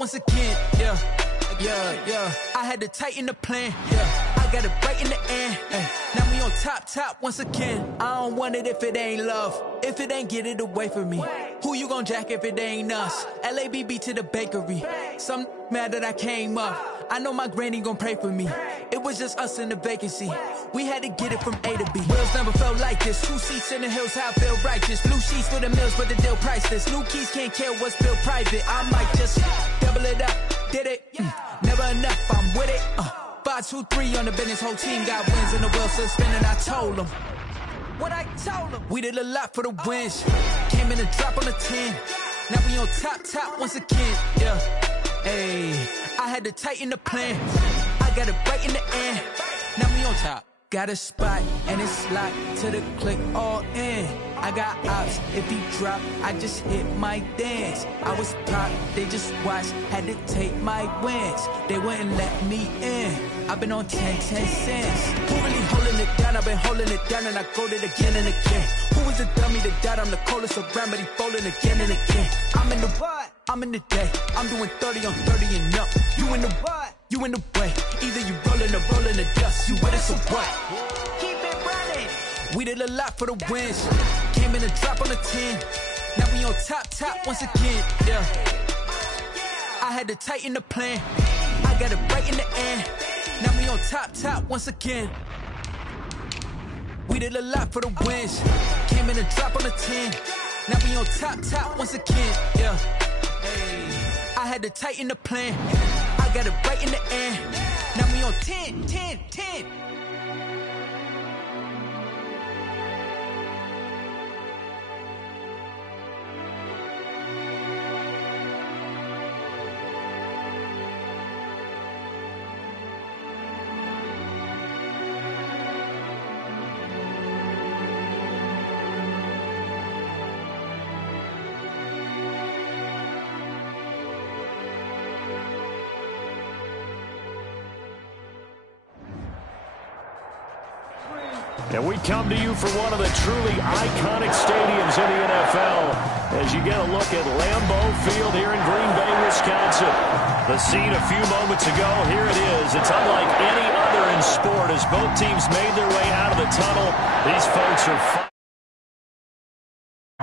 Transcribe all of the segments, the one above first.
Once again, yeah. I had to tighten the plan, I got it right in the end. Now we on top once again. I don't want it if it ain't love. If it ain't, get it away from me. Who you gon' jack if it ain't us? LABB to the bakery. Some mad that I came up. I know my granny gon' pray for me. It was just us in the vacancy. We had to get it from A to B. Wheels never felt like this. 2 seats in the hills, how I feel righteous. Blue sheets for the mills, but the deal priceless. New keys can't care what's built private. I might just double it up. Did it? Never enough, I'm with it. 5, 2, 3 on the business. Whole team got wins and the wheels still spinning. I told them what I told them. We did a lot for the wins. Came in a drop on the 10. Now we on top once again. Ayy, I had to tighten the plan. I got it right in the end. Now we on top. Got a spot and it's locked to the click all in. I got ops, if he drop, I just hit my dance. I was top, they just watched, had to take my wins. They wouldn't let me in. I've been on 10 cents. Who really holding it down? I've been holding it down and I go it again and again. Who was the dummy that died? I'm the coldest around, but he folding again and again. I'm in the what? I'm in the day. I'm doing 30 on 30 and up. You in the what? You in the way. Either you rolling the dust. You with it, so what? Keep it running. We did a lot for the wins. Came in a drop on the 10. Now we on top once again. I had to tighten the plan. I got it right in the end. Now we on top once again. We did a lot for the wins. Came in a drop on the 10. Now we on top once again. I had to tighten the plan. I got it right in the end. Now we on 10. And we come to you from one of the truly iconic stadiums in the NFL as you get a look at Lambeau Field here in Green Bay, Wisconsin. The scene a few moments ago, here it is. It's unlike any other in sport as both teams made their way out of the tunnel. These folks are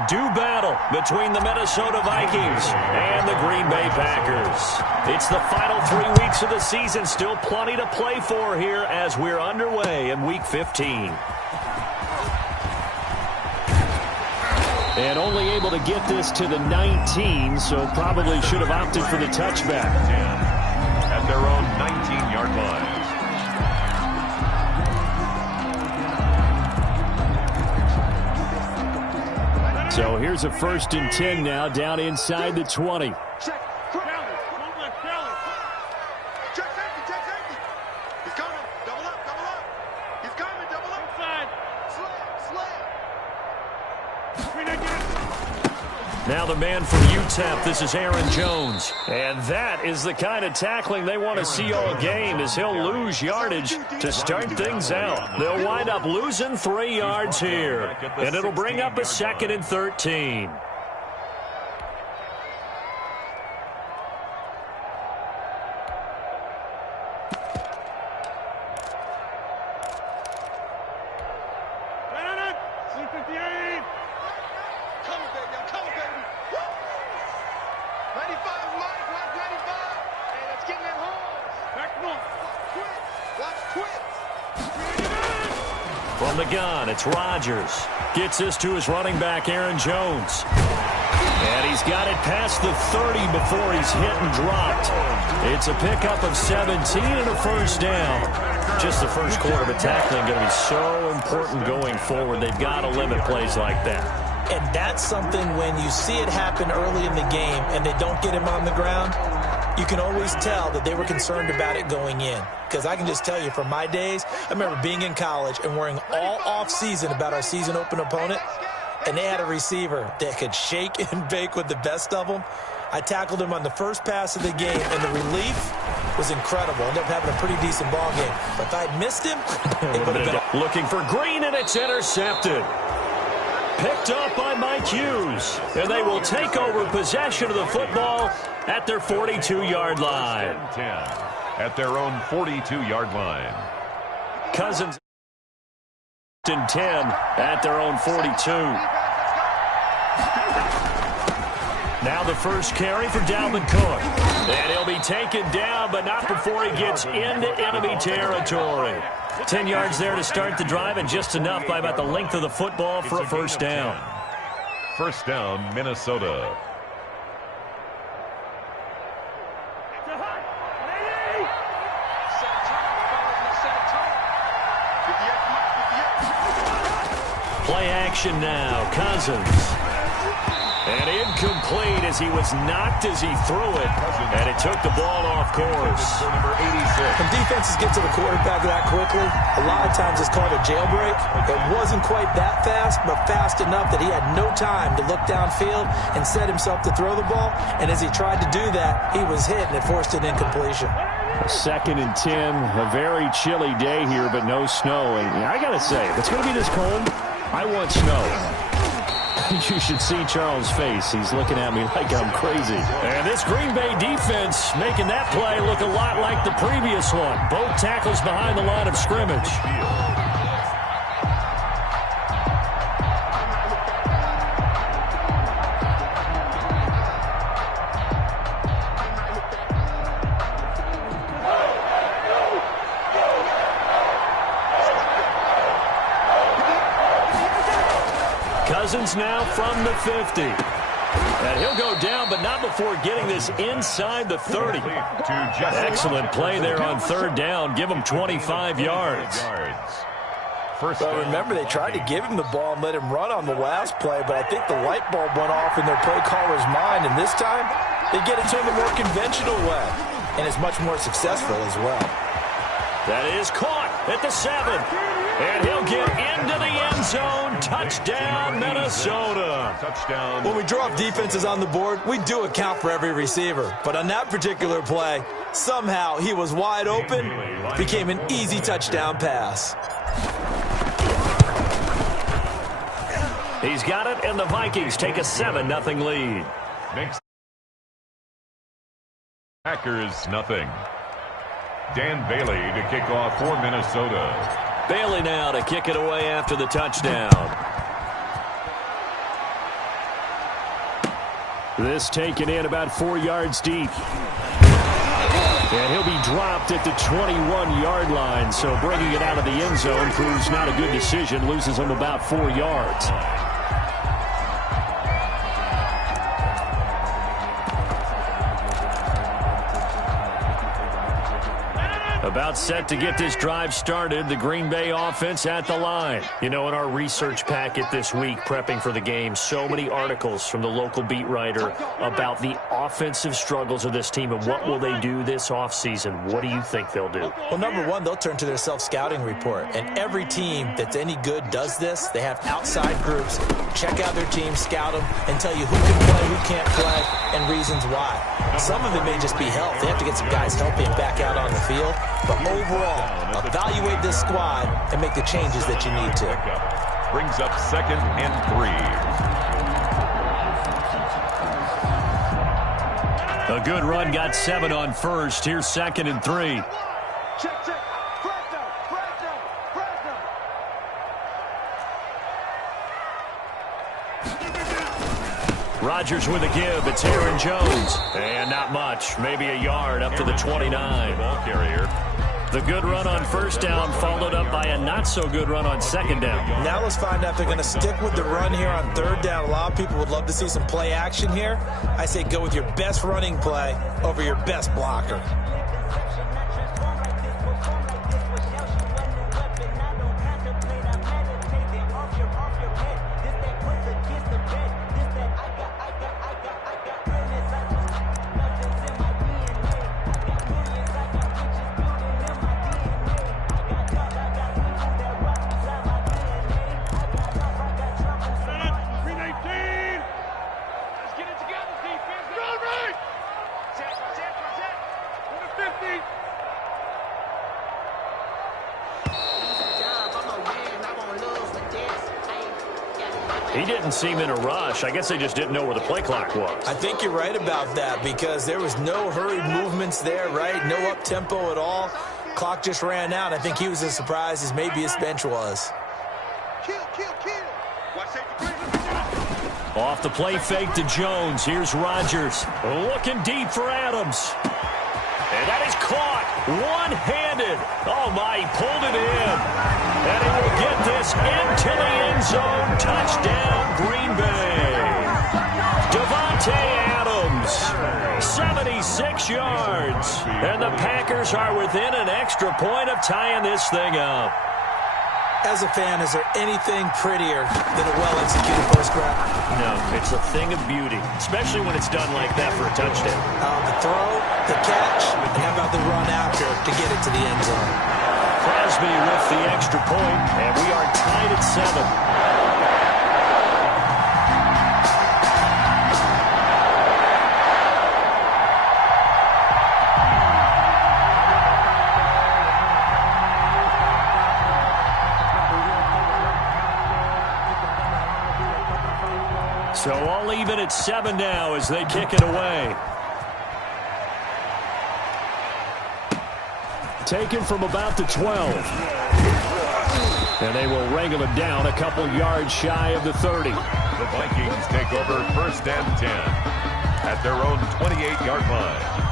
do battle between the Minnesota Vikings and the Green Bay Packers. It's the final 3 weeks of the season. Still plenty to play for here as we're underway in Week 15. And only able to get this to the 19, so probably should have opted for the touchback. At their own 19-yard line. So here's a 1st and 10 now, down inside the 20. Check. Check safety. He's coming. Double up. He's coming. Double up. Inside. Slam. Now the man from UTEP, this is Aaron Jones. And that is the kind of tackling they want to see all game as he'll lose yardage to start things out. They'll wind up losing 3 yards here. And it'll bring up a 2nd and 13. From the gun, it's Rodgers. Gets this to his running back, Aaron Jones. And he's got it past the 30 before he's hit and dropped. It's a pickup of 17 and a 1st down. Just the first quarter of tackling going to be so important going forward. They've got to limit plays like that. And that's something when you see it happen early in the game and they don't get him on the ground, you can always tell that they were concerned about it going in. Because I can just tell you from my days, I remember being in college and worrying all off-season about our season-open opponent, and they had a receiver that could shake and bake with the best of them. I tackled him on the first pass of the game, and the relief was incredible. Ended up having a pretty decent ball game. But if I'd missed him, it would have been... Looking for Green, and it's intercepted. Picked up by Mike Hughes. And they will take over possession of the football at their 42-yard line. 10 at their own 42-yard line. Cousins and 10 at their own 42. Now the first carry for Dalvin Cook. And he'll be taken down, but not before he gets into enemy territory. 10 yards there to start the drive, and just enough by about the length of the football for a first down. First down, Minnesota. Play action now. Cousins. And incomplete as he was knocked as he threw it. And it took the ball off course. Number 86. When defenses get to the quarterback that quickly, a lot of times it's called a jailbreak. It wasn't quite that fast, but fast enough that he had no time to look downfield and set himself to throw the ball. And as he tried to do that, he was hit, and it forced an incompletion. 2nd and 10, a very chilly day here, but no snow. And I got to say, if it's going to be this cold, I want snow. You should see Charles' face. He's looking at me like I'm crazy. And this Green Bay defense making that play look a lot like the previous one. Both tackles behind the line of scrimmage. Cousins now from the 50. And he'll go down, but not before getting this inside the 30. Excellent play there on 3rd down. Give him 25 yards. Well, remember, they tried to give him the ball and let him run on the last play, but I think the light bulb went off in their play caller's mind, and this time they get it to him the more conventional way, and it's much more successful as well. That is caught at the 7. And he'll get into the end zone. Touchdown, Minnesota. Touchdown. When we draw up defenses on the board, we do account for every receiver. But on that particular play, somehow he was wide open, became an easy touchdown pass. He's got it, and the Vikings take a 7-0 lead. Makes Packers nothing. Dan Bailey to kick off for Minnesota. Bailey now to kick it away after the touchdown. This taken in about 4 yards deep. And he'll be dropped at the 21-yard line, so bringing it out of the end zone proves not a good decision, loses him about 4 yards. About set to get this drive started, the Green Bay offense at the line. You know, in our research packet this week, prepping for the game, so many articles from the local beat writer about the offensive struggles of this team and what will they do this offseason. What do you think they'll do? Well, number one, they'll turn to their self-scouting report. And every team that's any good does this. They have outside groups, check out their team, scout them, and tell you who can play, who can't play, and reasons why. Some of it may just be health. They have to get some guys healthy and back out on the field. But overall, evaluate this squad and make the changes that you need to. Brings up 2nd and 3. A good run, got 7 on first. Here's 2nd and 3. Check, check. Rodgers with a give. It's Aaron Jones. And not much. Maybe a yard up to the 29. Ball carrier. The good run on first down followed up by a not-so-good run on 2nd down. Now let's find out if they're going to stick with the run here on 3rd down. A lot of people would love to see some play action here. I say go with your best running play over your best blocker. He didn't seem in a rush. I guess they just didn't know where the play clock was. I think you're right about that because there was no hurried movements there, right? No up-tempo at all. Clock just ran out. I think he was as surprised as maybe his bench was. Kill. Watch safety. Off the play fake to Jones. Here's Rodgers. Looking deep for Adams. And that is caught one-handed. Oh, my, he pulled it in. And he will get this into the end zone. Touchdown, Green Bay. Davante Adams, 76 yards. And the Packers are within an extra point of tying this thing up. As a fan, is there anything prettier than a well-executed post grab? No, it's a thing of beauty, especially when it's done like that for a touchdown. The throw, the catch, and how about the run after to get it to the end zone? Crosby with the extra point, and we are tied at 7. So all even at 7 now as they kick it away. Taken from about the 12. And they will wrangle him down a couple yards shy of the 30. The Vikings take over 1st and 10 at their own 28-yard line.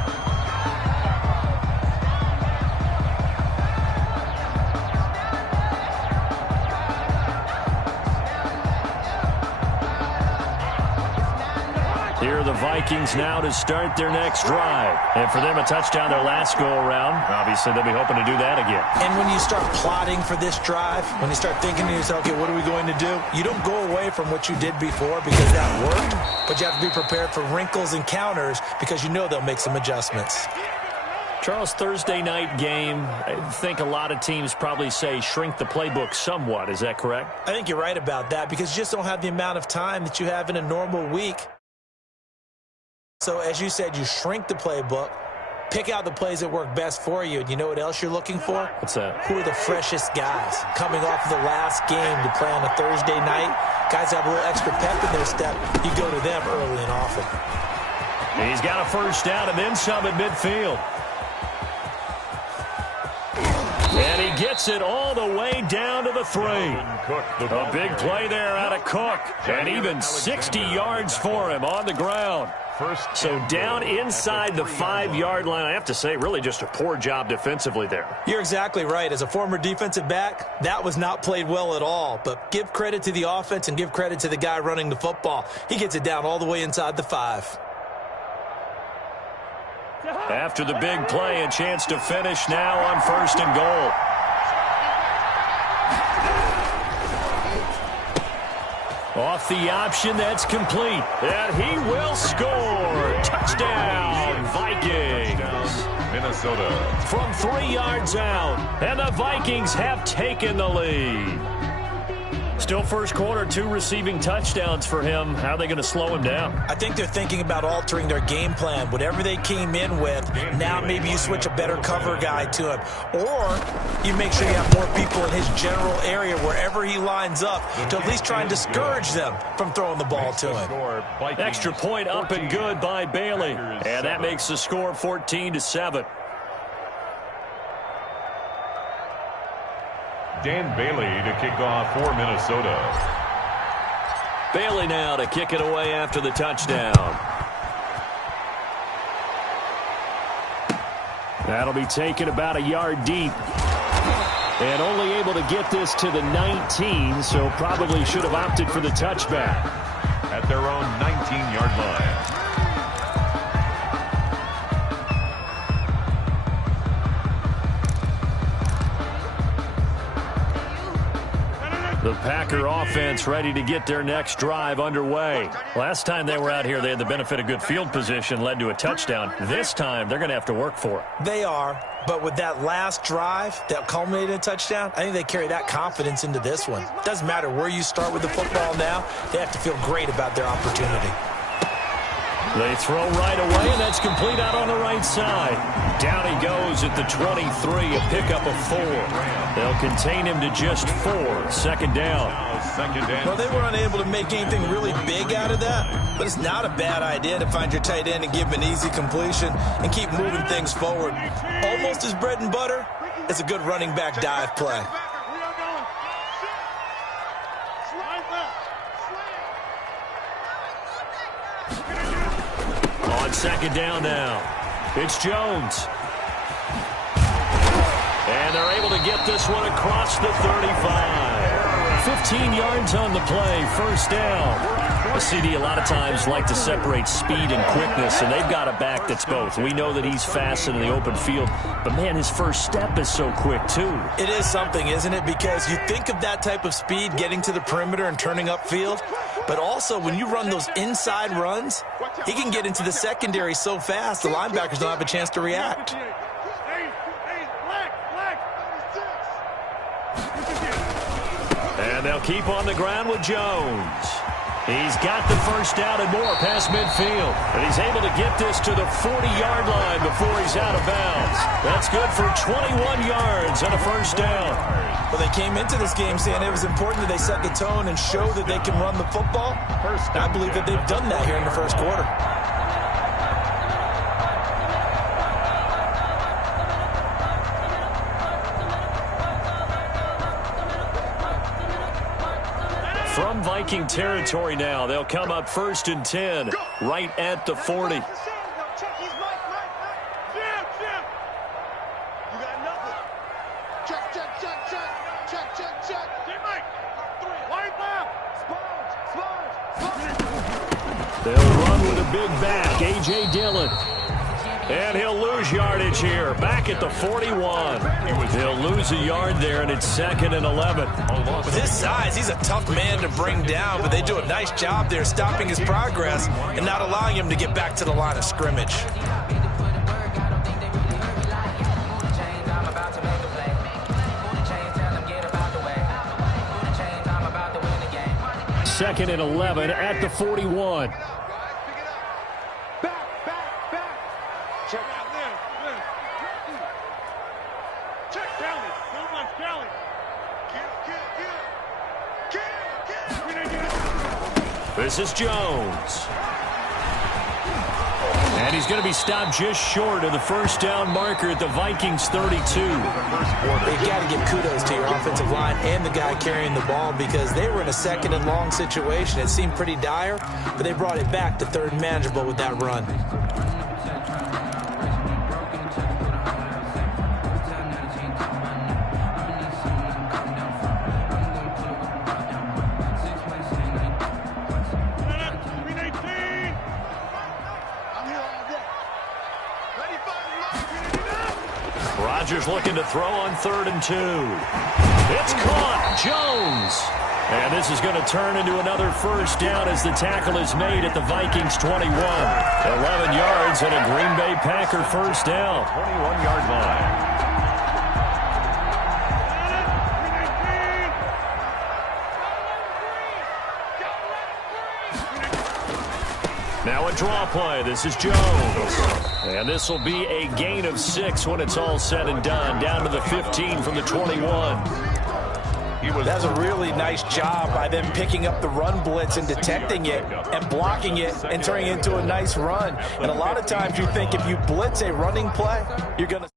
Here are the Vikings now to start their next drive. And for them, a touchdown their last go-around. Obviously, they'll be hoping to do that again. And when you start plotting for this drive, when you start thinking to yourself, okay, what are we going to do? You don't go away from what you did before because that worked, but you have to be prepared for wrinkles and counters because you know they'll make some adjustments. Charles, Thursday night game, I think a lot of teams probably say shrink the playbook somewhat. Is that correct? I think you're right about that because you just don't have the amount of time that you have in a normal week. So, as you said, you shrink the playbook, pick out the plays that work best for you. And you know what else you're looking for? What's that? Who are the freshest guys coming off of the last game to play on a Thursday night? Guys have a little extra pep in their step. You go to them early and often. He's got a first down and then some at midfield. And he gets it all the way down to the 3. A big play there out of Cook. And even 60 yards for him on the ground. So down inside the 5-yard line. I have to say, really just a poor job defensively there. You're exactly right. As a former defensive back, that was not played well at all. But give credit to the offense and give credit to the guy running the football. He gets it down all the way inside the 5. After the big play, a chance to finish now on 1st and goal. Off the option, that's complete. And he will score. Touchdown, Vikings. Minnesota. From 3 yards out. And the Vikings have taken the lead. Still first quarter, 2 receiving touchdowns for him. How are they going to slow him down? I think they're thinking about altering their game plan. Whatever they came in with, now maybe you switch a better cover guy to him. Or you make sure you have more people in his general area wherever he lines up to at least try and discourage them from throwing the ball to him. Extra point up and good by Bailey. And that makes the score 14-7. Dan Bailey to kick off for Minnesota. Bailey now to kick it away after the touchdown. That'll be taken about a yard deep. And only able to get this to the 19, so probably should have opted for the touchback. At their own 19-yard line. The Packer offense ready to get their next drive underway. Last time they were out here, they had the benefit of good field position, led to a touchdown. This time, they're going to have to work for it. They are, but with that last drive that culminated in a touchdown, I think they carry that confidence into this one. Doesn't matter where you start with the football now, they have to feel great about their opportunity. They throw right away, and that's complete out on the right side. Down he goes at the 23, a pickup of 4. They'll contain him to just 4. Second down. second and Well, they were unable to make anything really big out of that, but it's not a bad idea to find your tight end and give him an easy completion and keep moving things forward. Almost as bread and butter as a good running back dive play. On second down now, it's Jones. And they're able to get this one across the 35. 15 yards on the play, first down. A CD a lot of times like to separate speed and quickness, and they've got a back that's both. We know that he's fast in the open field, but man, his first step is so quick too. It is something, isn't it? Because you think of that type of speed getting to the perimeter and turning upfield, but also when you run those inside runs, he can get into the secondary so fast the linebackers don't have a chance to react. And they'll keep on the ground with Jones. He's got the first down and more past midfield. And he's able to get this to the 40-yard line before he's out of bounds. That's good for 21 yards on a first down. Well, they came into this game saying it was important that they set the tone and show that they can run the football. And I believe that they've done that here in the first quarter. From Viking territory now, they'll come up 1st and 10, right at the 40. They'll run with a big back, A.J. Dillon. And he'll lose yardage here, back at the 41. He'll lose a yard there, and it's 2nd and 11. With his size, he's a tough man to bring down, but they do a nice job there stopping his progress and not allowing him to get back to the line of scrimmage. Second and 11 at the 41. This is Jones. And he's going to be stopped just short of the first down marker at the Vikings 32. You've got to give kudos to your offensive line and the guy carrying the ball because they were in a 2nd and long situation. It seemed pretty dire, but they brought it back to 3rd and manageable with that run. Rodgers looking to throw on 3rd and 2. It's caught. Jones. And this is going to turn into another first down as the tackle is made at the Vikings 21. 11 yards and a Green Bay Packer first down. 21-yard line. Now a draw play. This is Jones. And this will be a gain of 6 when it's all said and done. Down to the 15 from the 21. That's a really nice job by them picking up the run blitz and detecting it and blocking it and turning it into a nice run. And a lot of times you think if you blitz a running play, you're going to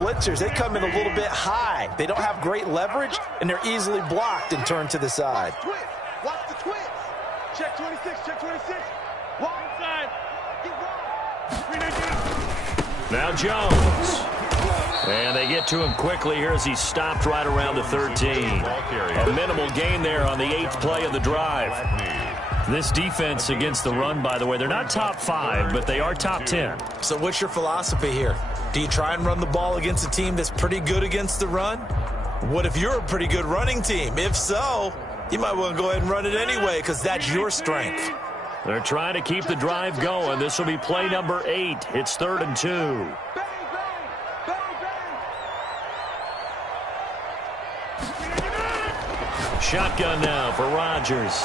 blitzers. They come in a little bit high. They don't have great leverage, and they're easily blocked and turned to the side. Watch the twist. Check 26, check 26. Walk inside. Now Jones. And they get to him quickly here as he's stopped right around the 13. A minimal gain there on the 8th play of the drive. This defense against the run, by the way, they're not top 5, but they are top 10. So what's your philosophy here? Do you try and run the ball against a team that's pretty good against the run? What if you're a pretty good running team? If so, you might want to go ahead and run it anyway because that's your strength. They're trying to keep the drive going. This will be play number 8. It's 3rd and 2. Shotgun now for Rodgers.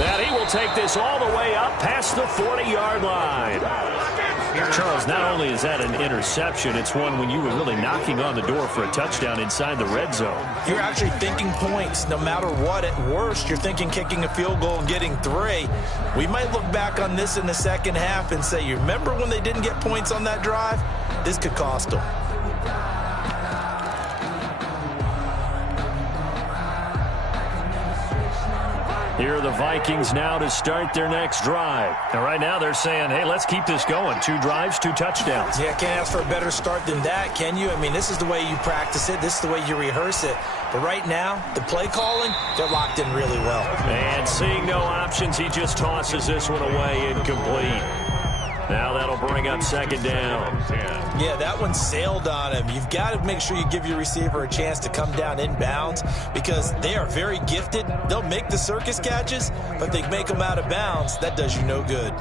And he will take this all the way up past the 40-yard line. Charles, not only is that an interception, it's one when you were really knocking on the door for a touchdown inside the red zone. You're actually thinking points no matter what. At worst, you're thinking kicking a field goal and getting 3. We might look back on this in the second half and say, you remember when they didn't get points on that drive? This could cost them. Here are the Vikings now to start their next drive. And right now they're saying, hey, let's keep this going. 2 drives, 2 touchdowns. Yeah, can't ask for a better start than that, can you? I mean, this is the way you practice it. This is the way you rehearse it. But right now, the play calling, they're locked in really well. And seeing no options, he just tosses this one away incomplete. Now that'll bring up second down. Yeah, that one sailed on him. You've got to make sure you give your receiver a chance to come down inbounds because they are very gifted. They'll make the circus catches, but they make them out of bounds. That does you no good.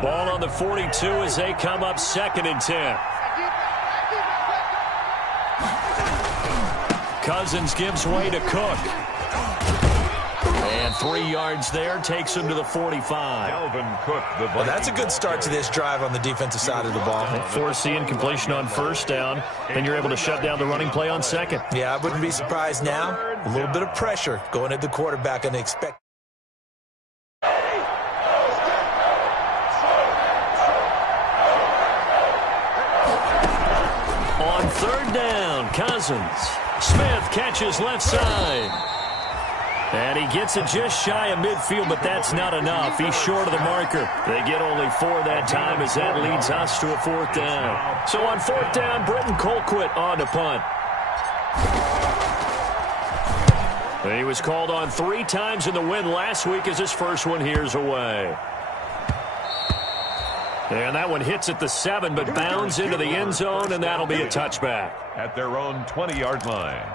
Ball on the 42 as they come up 2nd and 10. Cousins gives way to Cook. And 3 yards there takes him to the 45. Dalvin Cook, well, that's a good start to this drive on the defensive side of the ball. Forcing completion on first down, and you're able to shut down the running play on second. Yeah, I wouldn't be surprised now. A little bit of pressure going at the quarterback and expect. On 3rd down, Cousins. Smith catches left side. And he gets it just shy of midfield, but that's not enough. He's short of the marker. They get only 4 that time as that leads us to a 4th down. So on 4th down, Britton Colquitt on to punt. He was called on 3 times in the win last week as his first one here's away. And that one hits at the 7, but bounds into the end zone, and that'll be a touchback. At their own 20-yard line.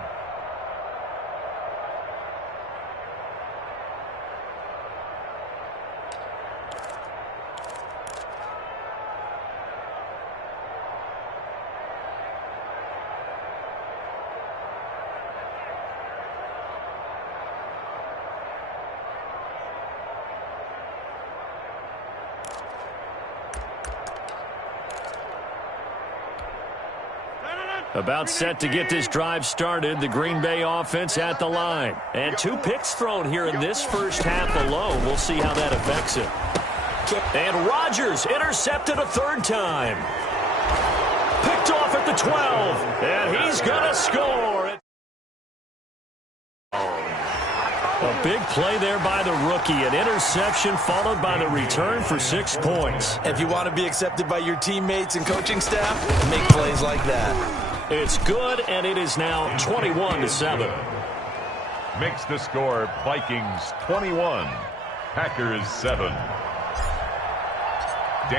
About set to get this drive started, the Green Bay offense at the line. And 2 picks thrown here in this first half alone. We'll see how that affects it. And Rodgers intercepted a 3rd time. Picked off at the 12. And he's going to score. A big play there by the rookie. An interception followed by the return for 6 points. If you want to be accepted by your teammates and coaching staff, make plays like that. It's good, and it is now 21-7. Makes the score Vikings 21, Packers 7.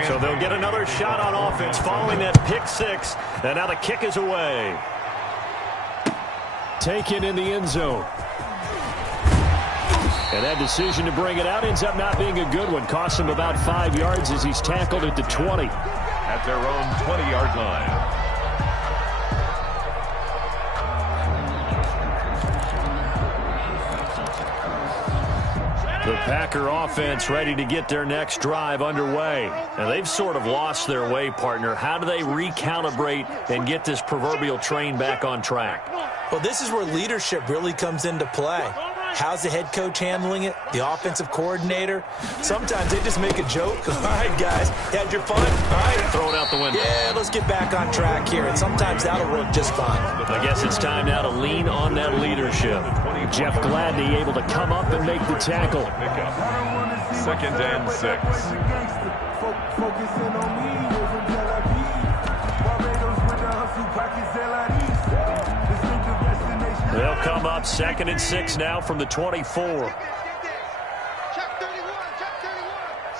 So they'll get another shot on offense following that pick 6, and now the kick is away. Taken in the end zone. And that decision to bring it out ends up not being a good one. Costs him about 5 yards as he's tackled at the 20. At their own 20-yard line. The Packer offense ready to get their next drive underway. And they've sort of lost their way, partner. How do they recalibrate and get this proverbial train back on track? Well, this is where leadership really comes into play. How's the head coach handling it? The offensive coordinator? Sometimes they just make a joke. All right, guys, had your fun? All right. Throw it out the window. Yeah, let's get back on track here. And sometimes that'll work just fine. I guess it's time now to lean on that leadership. Jeff Gladney able to come up and make the tackle. 2nd and 6. They'll come up 2nd and 6 now from the 24. Check 31, check 31.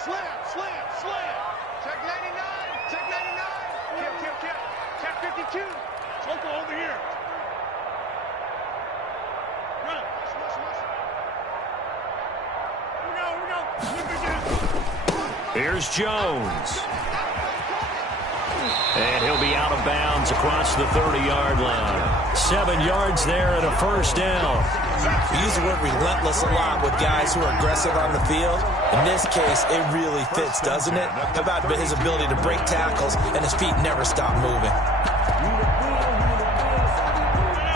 Slam. Check 99, check 99. Kill. Check 52. Smoke over here. Run it. Here we go. Here's Jones. And he'll be out of bounds across the 30-yard line. 7 yards there and a first down. We use the word relentless a lot with guys who are aggressive on the field. In this case, it really fits, doesn't it? How about his ability to break tackles and his feet never stop moving?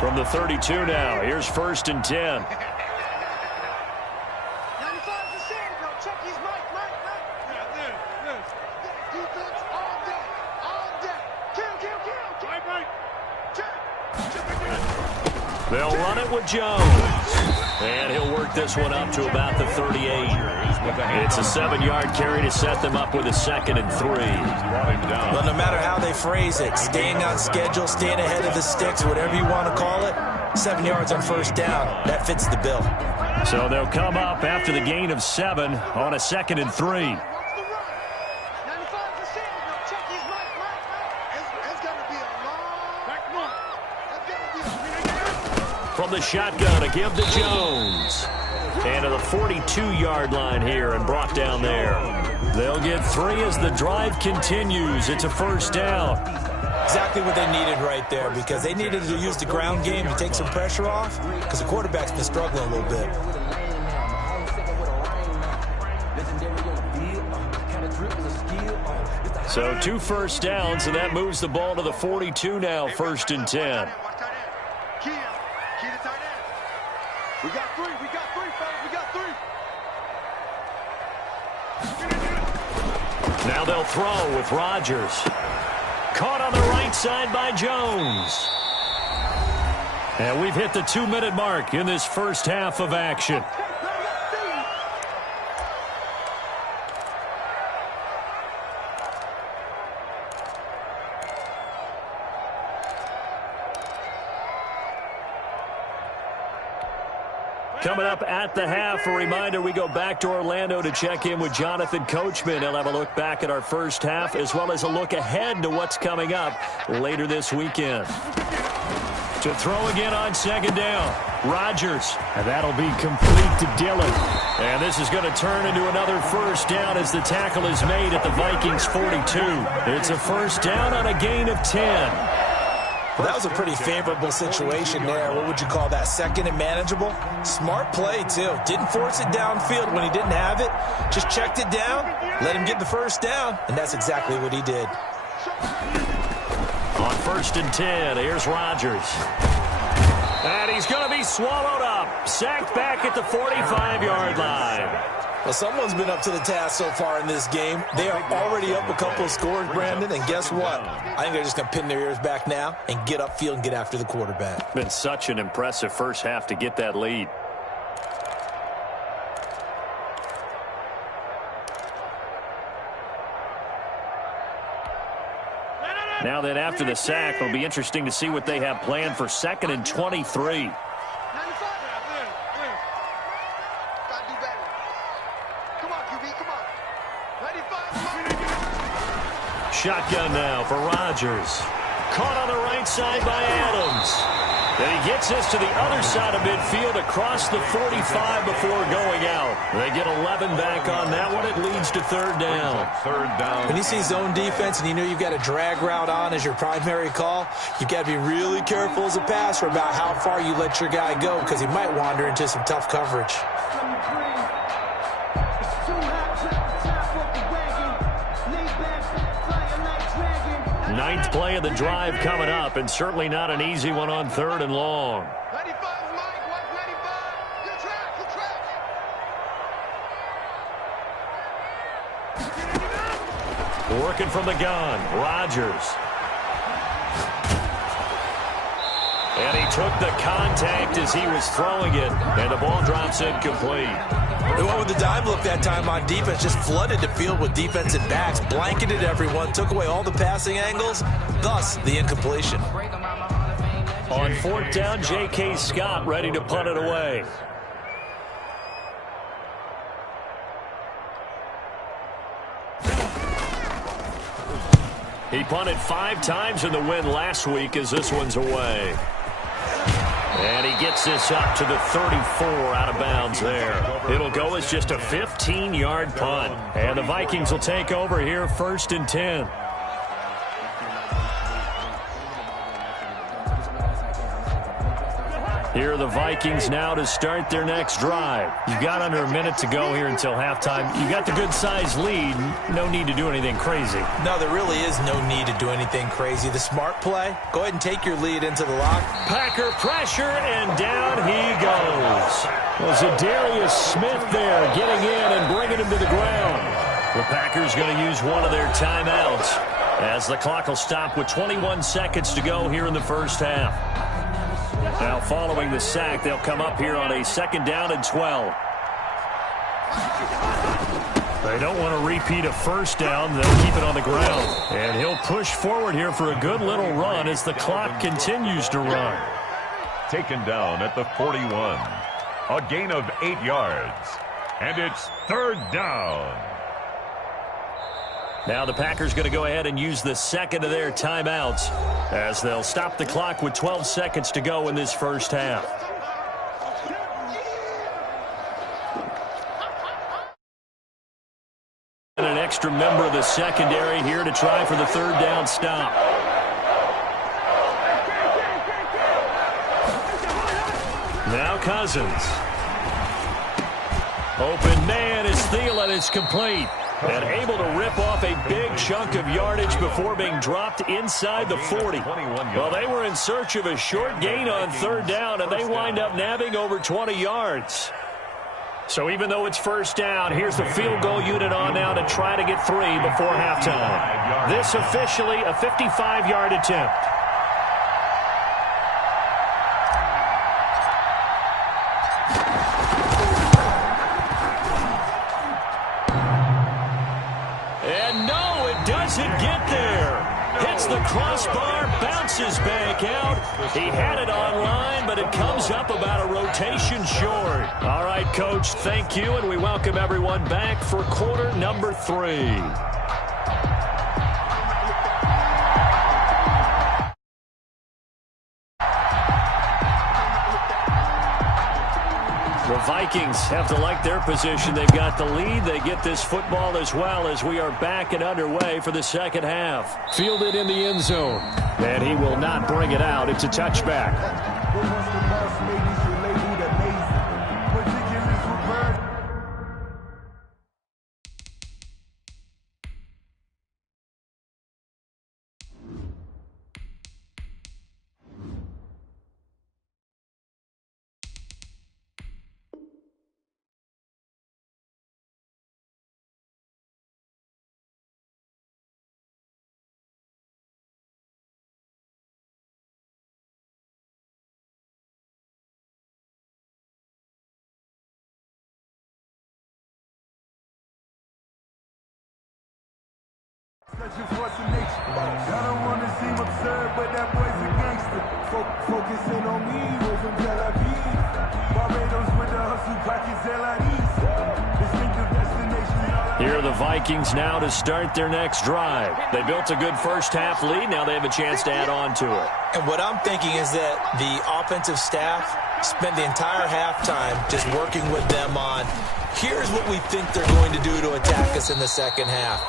From the 32 now, here's 1st and 10. They'll run it with Jones. And he'll work this one up to about the 38. It's a 7-yard carry to set them up with a 2nd and 3. Well, no matter how they phrase it, staying on schedule, staying ahead of the sticks, whatever you want to call it, 7 yards on first down, that fits the bill. So they'll come up after the gain of 7 on a 2nd and 3. From the shotgun, a give to Jones. And to the 42-yard line here and brought down there. They'll get 3 as the drive continues. It's a first down. Exactly what they needed right there, because they needed to use the ground game to take some pressure off, because the quarterback's been struggling a little bit. So 2 first downs, and that moves the ball to the 42 now, 1st and 10. We got 3, fellas, we got 3. Now they'll throw with Rodgers. Caught on the right side by Jones. And we've hit the 2-minute mark in this first half of action. Coming up at the half, a reminder, we go back to Orlando to check in with Jonathan Coachman. He'll have a look back at our first half as well as a look ahead to what's coming up later this weekend. To throw again on 2nd down, Rodgers. And that'll be complete to Dillon. And this is going to turn into another first down as the tackle is made at the Vikings 42. It's a first down on a gain of 10. Well, that was a pretty favorable situation there. What would you call that? 2nd and manageable? Smart play, too. Didn't force it downfield when he didn't have it. Just checked it down, let him get the first down, and that's exactly what he did. On 1st and 10, here's Rodgers. And he's going to be swallowed up. Sacked back at the 45-yard line. Well, someone's been up to the task so far in this game. They are already up a couple of scores, Brandon, and guess what? I think they're just going to pin their ears back now and get upfield and get after the quarterback. Been such an impressive first half to get that lead. Now then, after the sack, it'll be interesting to see what they have planned for 2nd and 23. Shotgun now for Rodgers. Caught on the right side by Adams. Then he gets this to the other side of midfield across the 45 before going out. They get 11 back on that one. It leads to 3rd down. 3rd down. When you see zone defense and you know you've got a drag route on as your primary call, you've got to be really careful as a passer about how far you let your guy go because he might wander into some tough coverage. Ninth play of the drive coming up, and certainly not an easy one on 3rd and long. 95, Mike, 195. Good track. Working from the gun, Rodgers. And he took the contact as he was throwing it, and the ball drops incomplete. They went with the dive look that time on defense, just flooded the field with defensive backs, blanketed everyone, took away all the passing angles, thus the incompletion. On 4th down, J.K. Scott ready to punt it away. He punted 5 times in the win last week as this one's away. And he gets this up to the 34 out of bounds there. It'll go as just a 15-yard punt. And the Vikings will take over here 1st and 10. Here are the Vikings now to start their next drive. You've got under a minute to go here until halftime. You got the good-sized lead. No need to do anything crazy. No, there really is no need to do anything crazy. The smart play, go ahead and take your lead into the lock. Packer pressure, and down he goes. Well, Zadarius Smith there getting in and bringing him to the ground. The Packers going to use one of their timeouts as the clock will stop with 21 seconds to go here in the first half. Now, following the sack, they'll come up here on a 2nd down and 12. They don't want to repeat a first down. They'll keep it on the ground. And he'll push forward here for a good little run as the clock continues to run. Taken down at the 41. A gain of 8 yards. And it's 3rd down. Now the Packers going to go ahead and use the second of their timeouts as they'll stop the clock with 12 seconds to go in this first half. And an extra member of the secondary here to try for the 3rd down stop. Now Cousins. Open man is Thielen. It's complete. And able to rip off a big chunk of yardage before being dropped inside the 40. Well, they were in search of a short gain on 3rd down, and they wind up nabbing over 20 yards. So even though it's first down, here's the field goal unit on now to try to get 3 before halftime. This officially a 55-yard attempt. Doesn't get there. Hits the crossbar, bounces back out. He had it online, but it comes up about a rotation short. All right, Coach, thank you, and we welcome everyone back for quarter number 3. The Vikings have to like their position. They've got the lead. They get this football as well as we are back and underway for the second half. Fielded in the end zone. And he will not bring it out. It's a touchback. I don't want to seem absurd, but that boy's a gangster. Focusing on me, we're from Tel Aviv. Barbados with the hustle, pockets LIDs. Distinctive destination. Here are the Vikings now to start their next drive. They built a good first half lead. Now they have a chance to add on to it. And what I'm thinking is that the offensive staff spent the entire halftime just working with them on, here's what we think they're going to do to attack us in the second half.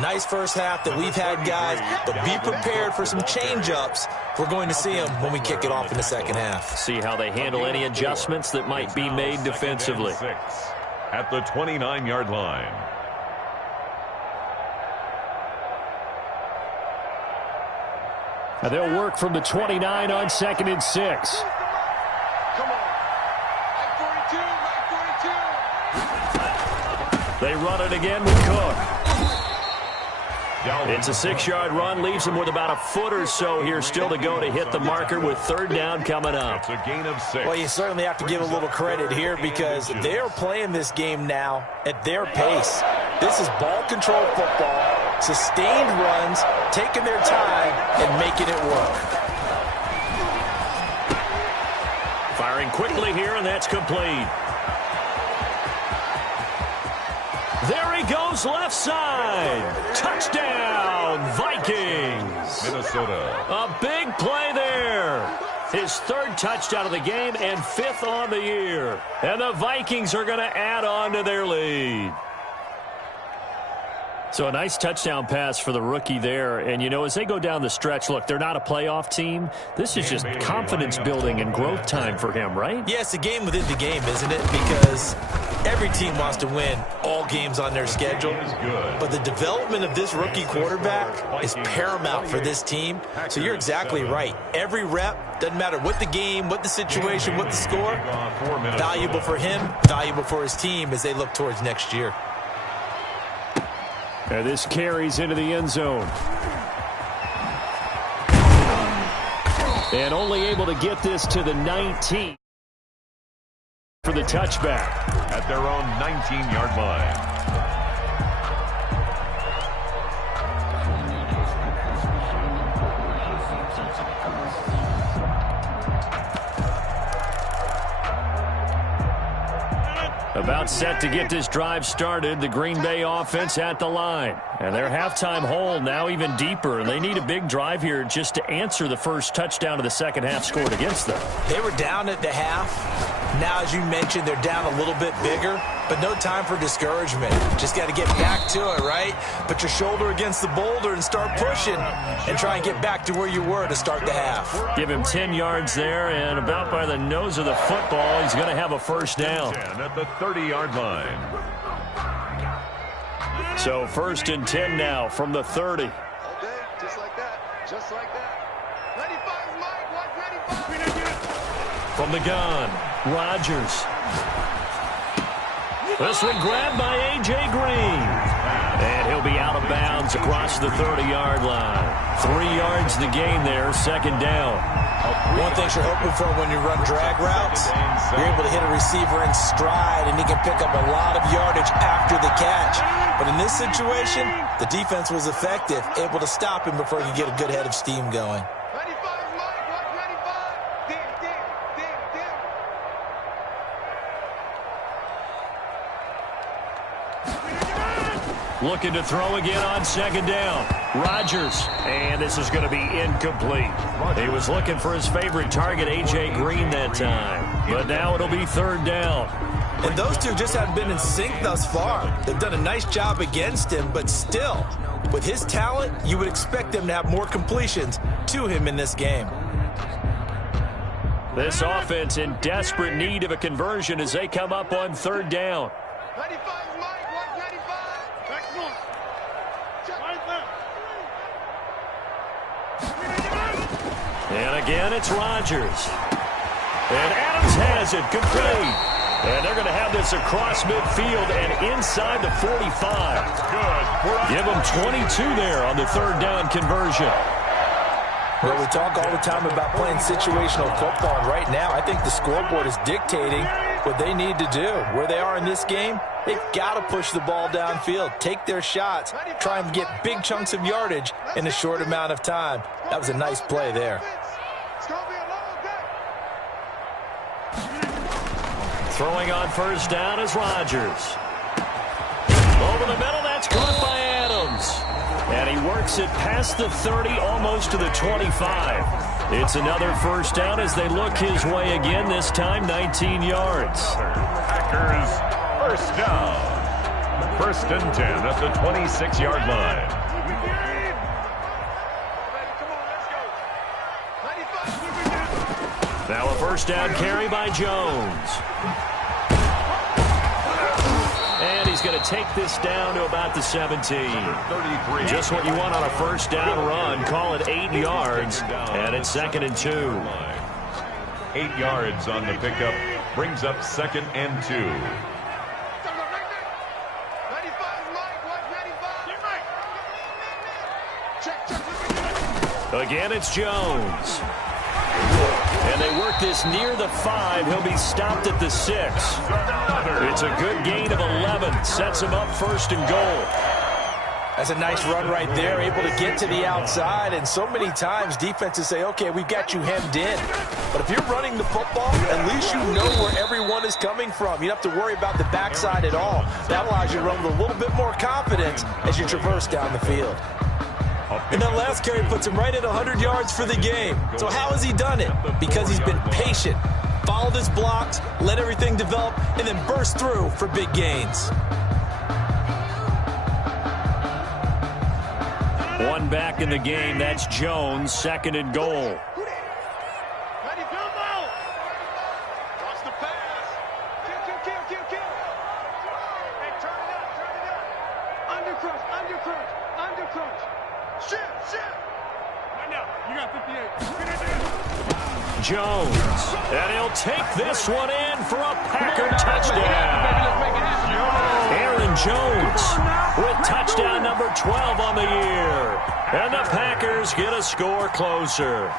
Nice first half that we've had, guys, but be prepared for some change-ups. We're going to see them when we kick it off in the second half. See how they handle any adjustments that might be made defensively. At the 29-yard line. Now they'll work from the 29 on 2nd and 6. Come on. Like 42, like 42. They run it again with Cook. It's a 6-yard run, leaves them with about a foot or so here still to go to hit the marker with 3rd down coming up. It's a gain of 6. Well, you certainly have to give a little credit here because they're playing this game now at their pace. This is ball control football, sustained runs, taking their time and making it work. Firing quickly here, and that's complete. There he goes, left side. Touchdown, Vikings. Minnesota. A big play there. His 3rd touchdown of the game and 5th on the year. And the Vikings are going to add on to their lead. So a nice touchdown pass for the rookie there. And, you know, as they go down the stretch, look, they're not a playoff team. This is just confidence building and growth time for him, right? Yeah, it's a game within the game, isn't it? Because every team wants to win all games on their schedule. But the development of this rookie quarterback is paramount for this team. So you're exactly right. Every rep, doesn't matter what the game, what the situation, what the score, valuable for him, valuable for his team as they look towards next year. And this carries into the end zone. And only able to get this to the 19 for the touchback. At their own 19-yard line. About set to get this drive started, the Green Bay offense at the line. And their halftime hole now even deeper. And they need a big drive here just to answer the first touchdown of the second half scored against them. They were down at the half. Now, as you mentioned, they're down a little bit bigger, but no time for discouragement. Just got to get back to it, right? Put your shoulder against the boulder and start pushing and try and get back to where you were to start the half. Give him 10 yards there, and about by the nose of the football, he's going to have a first down. 10 at the 30-yard line. So 1st and 10 now from the 30. All day, just like that. Just like that. 95, Mike. 95. From the gun, Rodgers. This one grabbed by A.J. Green. And he'll be out of bounds across the 30-yard line. 3 yards the gain there, second down. One thing you're hoping for when you run drag routes, you're able to hit a receiver in stride, and he can pick up a lot of yardage after the catch. But in this situation, the defense was effective, able to stop him before he could get a good head of steam going. 95, Mike. 195. Damn. Looking to throw again on second down. Rodgers. And this is going to be incomplete. He was looking for his favorite target, A.J. Green, that time. But now it'll be third down. And those two just haven't been in sync thus far. They've done a nice job against him, but still, with his talent, you would expect them to have more completions to him in this game. This offense in desperate need of a conversion as they come up on third down. 95, Mike. 195. Next one. Right there. And again, it's Rodgers. And Adams has it, complete. And they're going to have this across midfield and inside the 45. Good. Give them 22 there on the third down conversion. Well, we talk all the time about playing situational football, and right now I think the scoreboard is dictating what they need to do. Where they are in this game, they've got to push the ball downfield, take their shots, try and get big chunks of yardage in a short amount of time. That was a nice play there. It's going to be a long day. Throwing on first down is Rodgers. Over the middle, that's caught by Adams. And he works it past the 30, almost to the 25. It's another first down as they look his way again, this time 19 yards. Packers first down. 1st and 10 at the 26-yard line. Now a first down carry by Jones. And he's going to take this down to about the 17. Just what you want on a first down run. Call it 8 yards. And it's 2nd and 2. 8 yards on the pickup. Brings up 2nd and 2. 95, Mike. 195. Check. Again, it's Jones. And they work this near the 5. He'll be stopped at the 6. It's a good gain of 11. Sets him up 1st and goal. That's a nice run right there, able to get to the outside. And so many times defenses say, okay, we've got you hemmed in. But if you're running the football, at least you know where everyone is coming from. You don't have to worry about the backside at all. That allows you to run with a little bit more confidence as you traverse down the field. And that last carry puts him right at 100 yards for the game. So how has he done it? Because he's been patient, followed his blocks, let everything develop, and then burst through for big gains. One back in the game. That's Jones, 2nd and goal. Ready, Bilbo! Cross the pass. Kill. Hey, turn it up. Undercrunch. Shift. Right now, you got 58. Get in there. Jones, and he'll take this one in for a Packer touchdown. Aaron Jones with touchdown number 12 on the year. And the Packers get a score closer.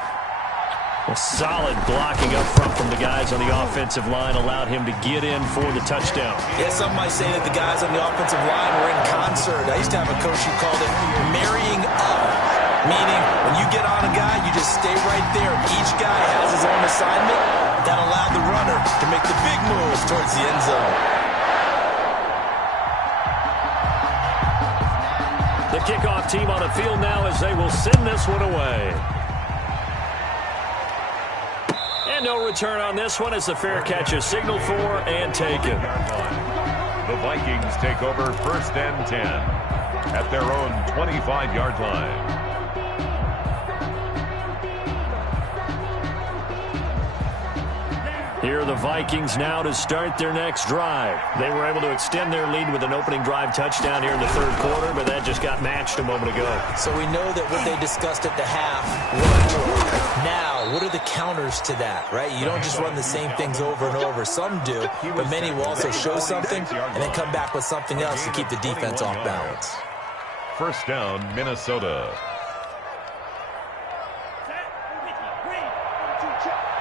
Well, solid blocking up front from the guys on the offensive line allowed him to get in for the touchdown. Yeah, some might say that the guys on the offensive line were in concert. I used to have a coach who called it marrying up, meaning when you get on a guy, you just stay right there. Each guy has his own assignment that allowed the runner to make the big moves towards the end zone. The kickoff team on the field now as they will send this one away. And no return on this one as the fair catch is signaled for and taken. The Vikings take over 1st and 10 at their own 25-yard line. Here are the Vikings now to start their next drive. They were able to extend their lead with an opening drive touchdown here in the 3rd quarter, but that just got matched a moment ago. So we know that what they discussed at the half worked. Now, what are the counters to that, right? You don't just run the same things over and over. Some do, but many will also show something and then come back with something else to keep the defense off balance. 1st down, Minnesota.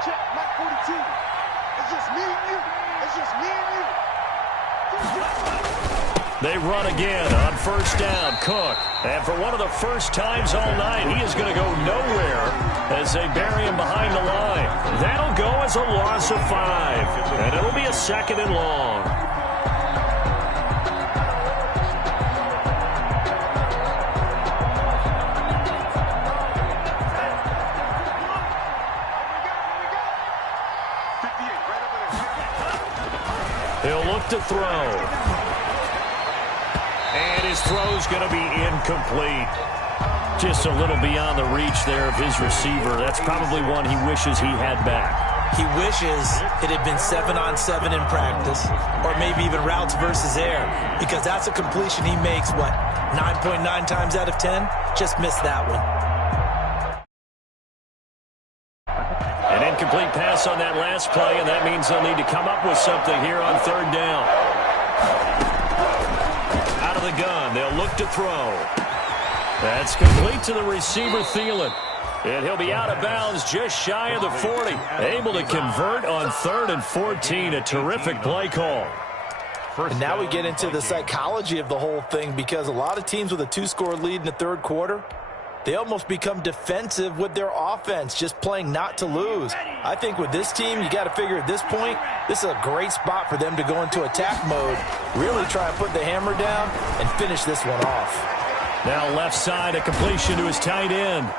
Check, Mike 42. It's just me and you. They run again on 1st down. Cook. And for one of the first times all night, he is going to go nowhere as they bury him behind the line. That'll go as a loss of 5. And it'll be a 2nd and long. He'll look to throw. And his throw's going to be incomplete. Just a little beyond the reach there of his receiver. That's probably one he wishes he had back. He wishes it had been 7-on-7 in practice, or maybe even routes versus air, because that's a completion he makes, 9.9 times out of 10? Just missed that one. An incomplete pass on that last play, and that means they'll need to come up with something here on 3rd down. Out of the gun, they'll look to throw. That's complete to the receiver, Thielen. And he'll be out of bounds just shy of the 40. Able to convert on 3rd and 14. A terrific play call. And now we get into the psychology of the whole thing, because a lot of teams with a 2-score lead in the 3rd quarter, they almost become defensive with their offense, just playing not to lose. I think with this team, you got to figure at this point, this is a great spot for them to go into attack mode, really try and put the hammer down and finish this one off. Now left side, a completion to his tight end.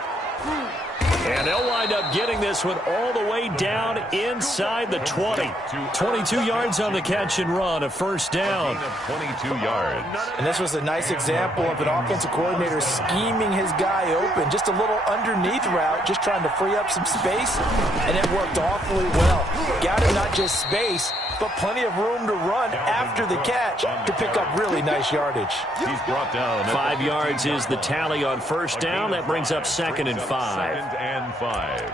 And they'll wind up getting this one all the way down inside the 20. 22 yards on the catch and run, a 1st down. 22 yards. And this was a nice example of an offensive coordinator scheming his guy open. Just a little underneath route, just trying to free up some space, and it worked awfully well. Got him not just space, but plenty of room to run after the catch to pick up really nice yardage. He's brought down. 5 yards is the tally on 1st down. That brings up 2nd and 5. 2nd and 5.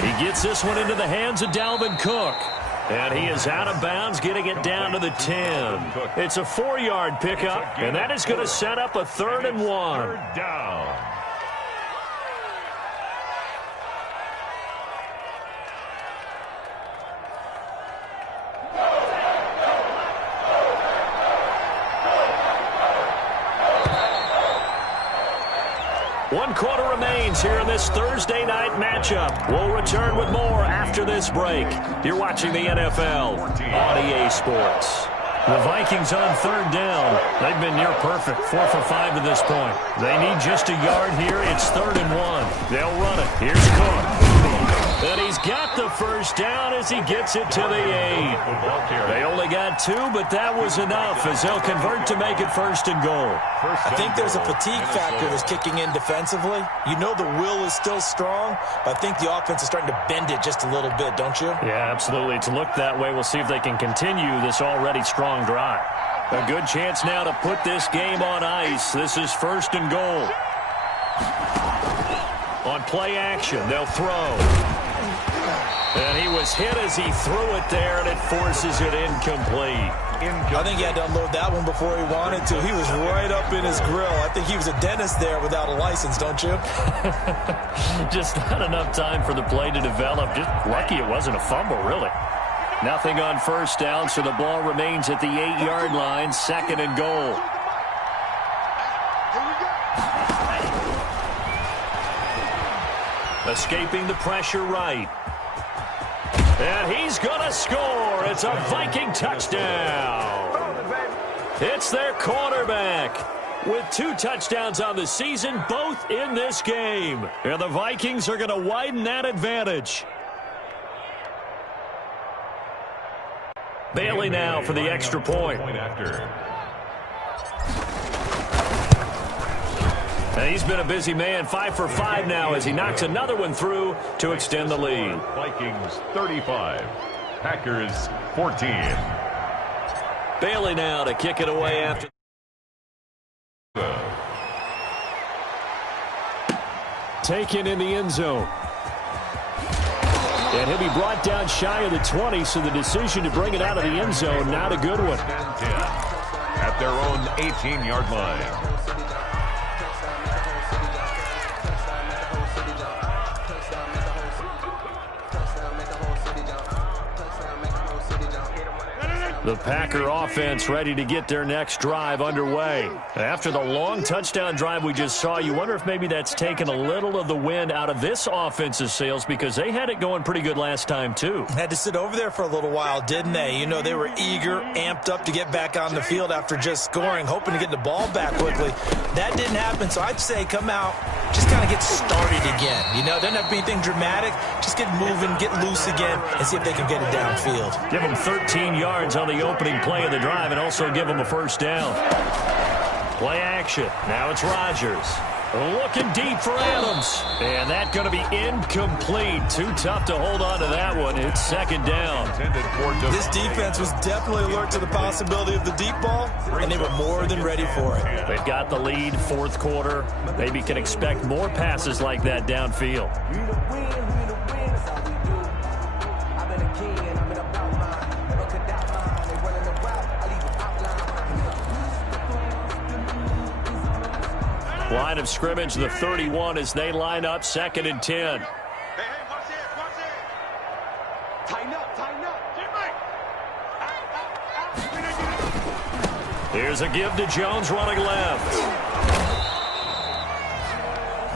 He gets this one into the hands of Dalvin Cook. And he is out of bounds, getting it down to the 10. It's a 4-yard pickup, and that is going to set up a 3rd and 1. 3rd down. 1 quarter remains here in this Thursday night matchup. We'll return with more after this break. You're watching the NFL on EA Sports. The Vikings on 3rd down. They've been near perfect, 4 for 5 to this point. They need just a yard here. It's 3rd and 1. They'll run it. Here's Cook. And he's got the first down as he gets it to the 8. They only got 2, but that was enough as they'll convert to make it 1st and goal. I think there's a fatigue factor that's kicking in defensively. You know the will is still strong, but I think the offense is starting to bend it just a little bit, don't you? Yeah, absolutely. It's looked that way. We'll see if they can continue this already strong drive. A good chance now to put this game on ice. This is 1st and goal. On play action, they'll throw. And he was hit as he threw it there, and it forces it incomplete. I think he had to unload that one before he wanted to. He was right up in his grill. I think he was a dentist there without a license, don't you? Just not enough time for the play to develop. Just lucky it wasn't a fumble, really. Nothing on 1st down, so the ball remains at the 8-yard line, 2nd and goal. Escaping the pressure right. And he's going to score. It's a Viking touchdown. It's their quarterback with 2 touchdowns on the season, both in this game. And the Vikings are going to widen that advantage. Bailey now for the extra point. And he's been a busy man, 5 for 5 now as he knocks another one through to extend the lead. Vikings 35, Packers 14. Bailey now to kick it away after. Taken in the end zone. And he'll be brought down shy of the 20, so the decision to bring it out of the end zone, not a good one. At their own 18-yard line. The Packer offense ready to get their next drive underway. After the long touchdown drive we just saw, you wonder if maybe that's taken a little of the wind out of this offense's sails because they had it going pretty good last time, too. Had to sit over there for a little while, didn't they? You know, they were eager, amped up to get back on the field after just scoring, hoping to get the ball back quickly. That didn't happen, so I'd say come out, just kind of get started again. You know, doesn't have to be anything dramatic. Just get moving, get loose again, and see if they can get it downfield. Give them 13 yards on the opening play of the drive and also give them a first down. Play action. Now it's Rodgers. Looking deep for Adams. And that's going to be incomplete. Too tough to hold on to that one. It's 2nd down. This defense was definitely alert to the possibility of the deep ball, and they were more than ready for it. They've got the lead, 4th quarter. Maybe can expect more passes like that downfield. Line of scrimmage, the 31 as they line up, 2nd and 10. Hey, watch it. Tighten up. Here's a give to Jones running left.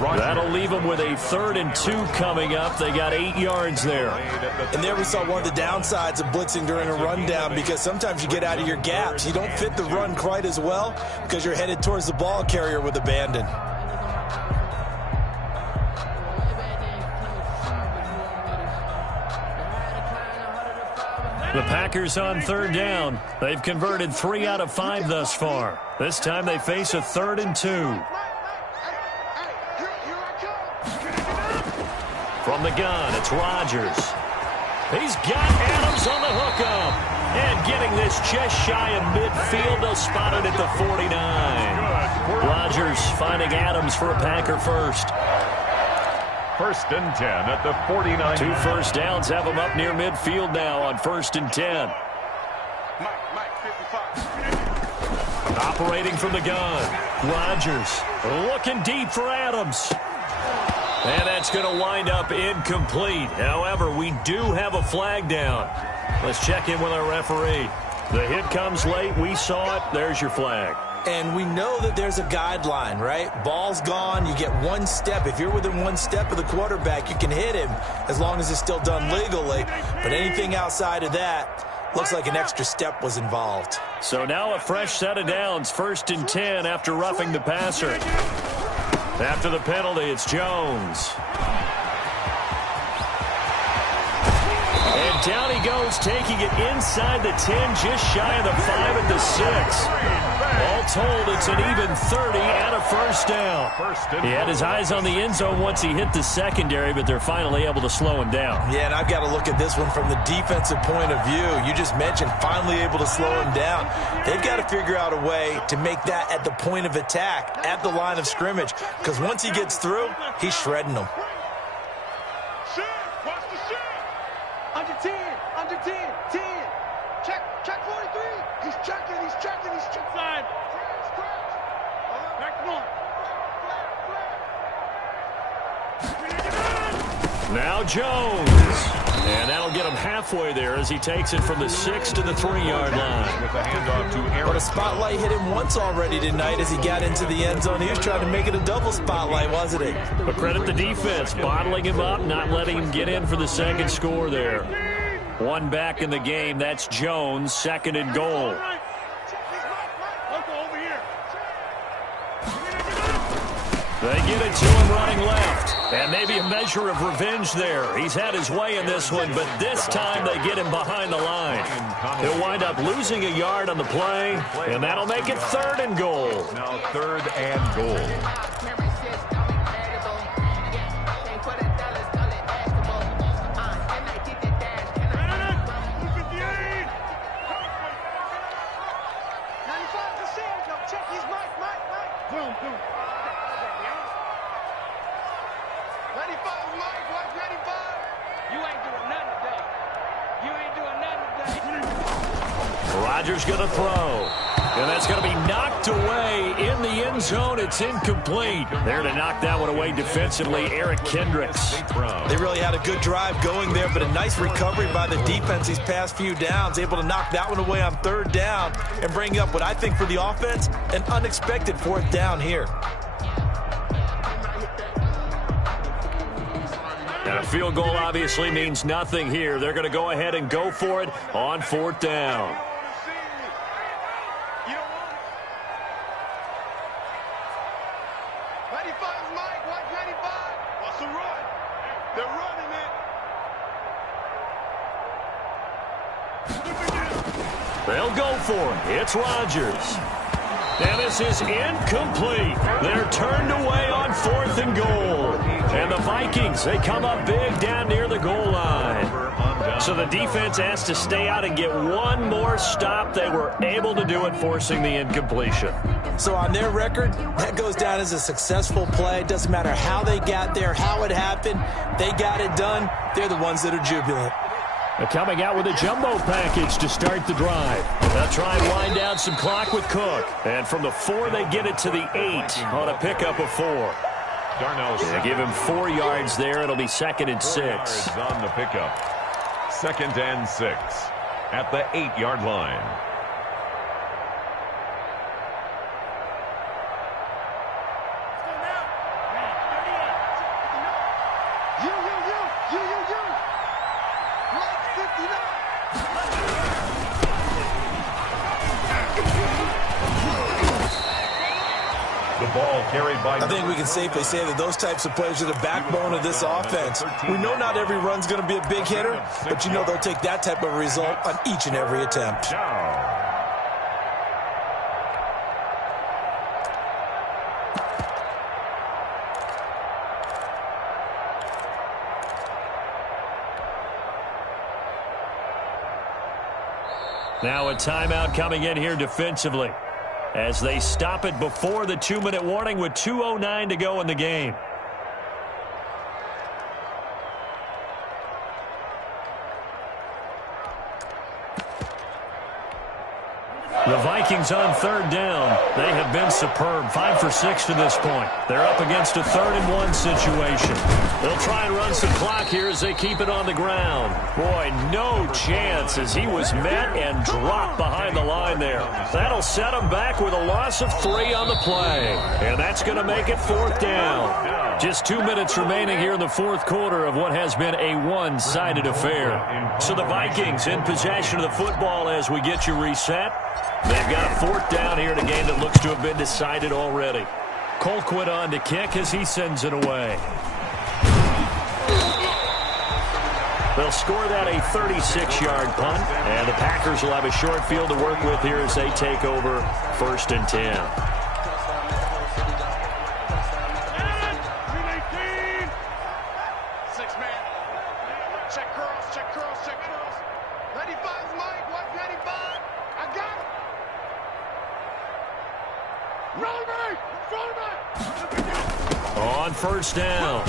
That'll leave them with a 3rd and 2 coming up. They got 8 yards there. And there we saw one of the downsides of blitzing during a rundown because sometimes you get out of your gaps. You don't fit the run quite as well because you're headed towards the ball carrier with abandon. The Packers on 3rd down. They've converted 3 out of 5 thus far. This time they face a 3rd and 2. From the gun, it's Rodgers. He's got Adams on the hookup. And getting this just shy of midfield, they'll spot it at the 49. Rodgers finding Adams for a Packer first. 1st and 10 at the 49. 2 first downs have them up near midfield now on 1st and 10. Mike, 55. Operating from the gun. Rodgers looking deep for Adams. And that's going to wind up incomplete. However, we do have a flag down. Let's check in with our referee. The hit comes late. We saw it. There's your flag. And we know that there's a guideline, right? Ball's gone, you get one step. If you're within one step of the quarterback, you can hit him as long as it's still done legally. But anything outside of that, looks like an extra step was involved. So now a fresh set of downs, 1st and 10 after roughing the passer. After the penalty, it's Jones. And down he goes, taking it inside the 10, just shy of the 5 at the 6. All told, it's an even 30 and a first down. He had his eyes on the end zone once he hit the secondary, but they're finally able to slow him down. Yeah, and I've got to look at this one from the defensive point of view. You just mentioned finally able to slow him down. They've got to figure out a way to make that at the point of attack, at the line of scrimmage, because once he gets through, he's shredding them. Under 10, under 10, 10. Check 43. He's checking. Side. Scratch. Back one. Now Jones. And that'll get him halfway there as he takes it from the 6 to the 3-yard line. With a handoff to Aaron. But a spotlight hit him once already tonight as he got into the end zone. He was trying to make it a double spotlight, wasn't he? But credit the defense, bottling him up, not letting him get in for the second score there. One back in the game, that's Jones, 2nd and goal. They get it to him running left. And maybe a measure of revenge there. He's had his way in this one, but this time they get him behind the line. He'll wind up losing a yard on the play, and that'll make it 3rd and goal. Now 3rd and goal. Rodgers going to throw. And that's going to be knocked away in the end zone. It's incomplete. There to knock that one away defensively, Eric Kendricks. They really had a good drive going there, but a nice recovery by the defense these past few downs, able to knock that one away on 3rd down and bring up what I think for the offense, an unexpected 4th down here. And a field goal obviously means nothing here. They're going to go ahead and go for it on 4th down. They'll go for it. It's Rodgers. And this is incomplete. They're turned away on 4th and goal. And the Vikings, they come up big down near the goal line. So the defense has to stay out and get one more stop. They were able to do it, forcing the incompletion. So on their record, that goes down as a successful play. It doesn't matter how they got there, how it happened. They got it done. They're the ones that are jubilant. They're coming out with a jumbo package to start the drive. They'll try and wind down some clock with Cook. And from the 4, they get it to the 8 on a pickup of 4. They give him 4 yards there. It'll be 2nd and 6. 4 yards on the pickup. 2nd and 6 at the 8-yard line. I think we can safely say that those types of plays are the backbone of this offense. We know not every run's going to be a big hitter, but you know they'll take that type of result on each and every attempt. Now a timeout coming in here defensively, as they stop it before the 2-minute warning with 2:09 to go in the game. The Vikings on third down. They have been superb. 5 for 6 to this point. They're up against a 3rd-and-1 situation. They'll try and run some clock here as they keep it on the ground. Boy, no chance as he was met and dropped behind the line there. That'll set him back with a loss of 3 on the play. And that's going to make it 4th down. Just 2 minutes remaining here in the 4th quarter of what has been a one-sided affair. So the Vikings in possession of the football as we get you reset. They've got a 4th down here in a game that looks to have been decided already. Colquitt on to kick as he sends it away. They'll score that a 36-yard punt, and the Packers will have a short field to work with here as they take over 1st and 10. On 1st down,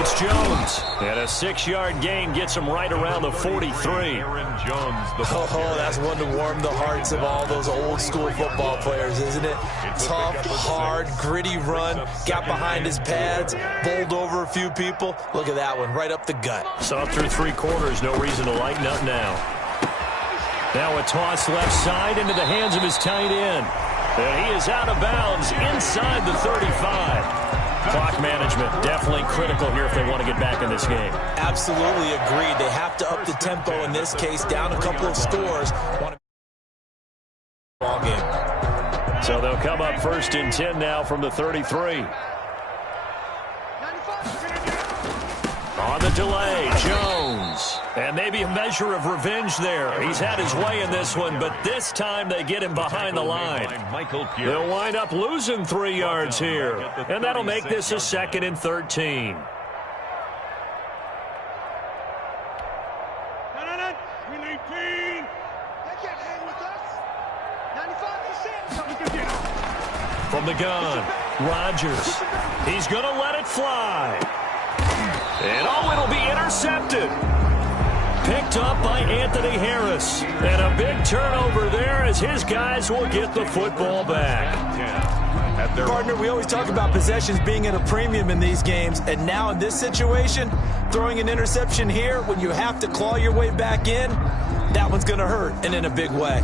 it's Jones. And a 6-yard gain gets him right around the 43. Oh, that's one to warm the hearts of all those old-school football players, isn't it? Tough, hard, gritty run. Got behind his pads, bowled over a few people. Look at that one, right up the gut. So through 3 quarters, no reason to lighten up now. Now a toss left side into the hands of his tight end. And he is out of bounds inside the 35. Clock management definitely critical here if they want to get back in this game. Absolutely agreed. They have to up the tempo in this case, down a couple of scores. Ball game. So they'll come up 1st and 10 now from the 33. On the delay, Jones. And maybe a measure of revenge there. He's had his way in this one, but this time they get him behind the line. They'll wind up losing 3 yards here. And that'll make this a 2nd and 13. From the gun, Rodgers. He's going to let it fly. And it'll be intercepted. Picked up by Anthony Harris. And a big turnover there as his guys will get the football back. Partner, we always talk about possessions being at a premium in these games. And now in this situation, throwing an interception here when you have to claw your way back in, that one's going to hurt, and in a big way.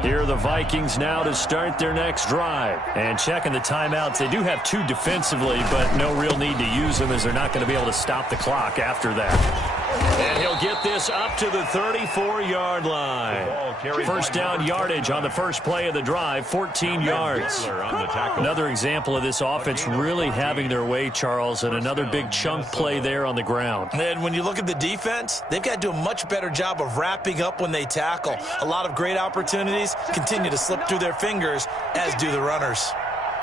Here are the Vikings now to start their next drive. And checking the timeouts, they do have 2 defensively, but no real need to use them as they're not going to be able to stop the clock after that. And he'll get this up to the 34-yard line. 1st down yardage on the first play of the drive, 14 yards. Another example of this offense really having their way, Charles, and another big chunk play there on the ground. And when you look at the defense, they've got to do a much better job of wrapping up when they tackle. A lot of great opportunities continue to slip through their fingers, as do the runners.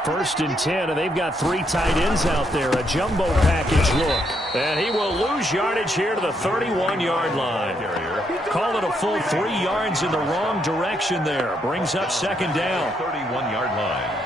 1st and 10, and they've got 3 tight ends out there. A jumbo package look. And he will lose yardage here to the 31-yard line. Call it a full 3 yards in the wrong direction there. Brings up 2nd down. 31-yard line.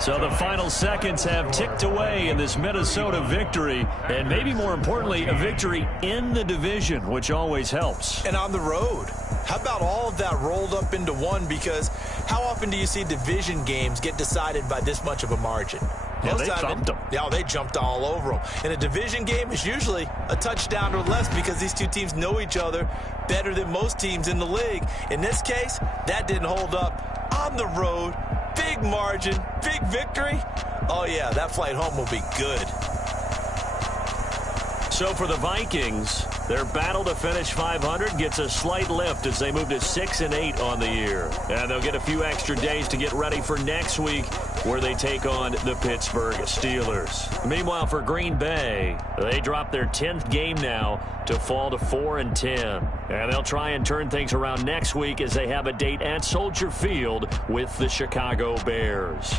So the final seconds have ticked away in this Minnesota victory, and maybe more importantly, a victory in the division, which always helps. And on the road. How about all of that rolled up into one? Because how often do you see division games get decided by this much of a margin? Yeah, they thumped them. Yeah, they jumped all over them. And a division game is usually a touchdown or less because these two teams know each other better than most teams in the league. In this case, that didn't hold up. On the road, big margin, big victory. Oh, yeah, that flight home will be good. So for the Vikings, their battle to finish 500 gets a slight lift as they move to 6-8 on the year. And they'll get a few extra days to get ready for next week where they take on the Pittsburgh Steelers. Meanwhile, for Green Bay, they drop their 10th game now to fall to 4-10. And they'll try and turn things around next week as they have a date at Soldier Field with the Chicago Bears.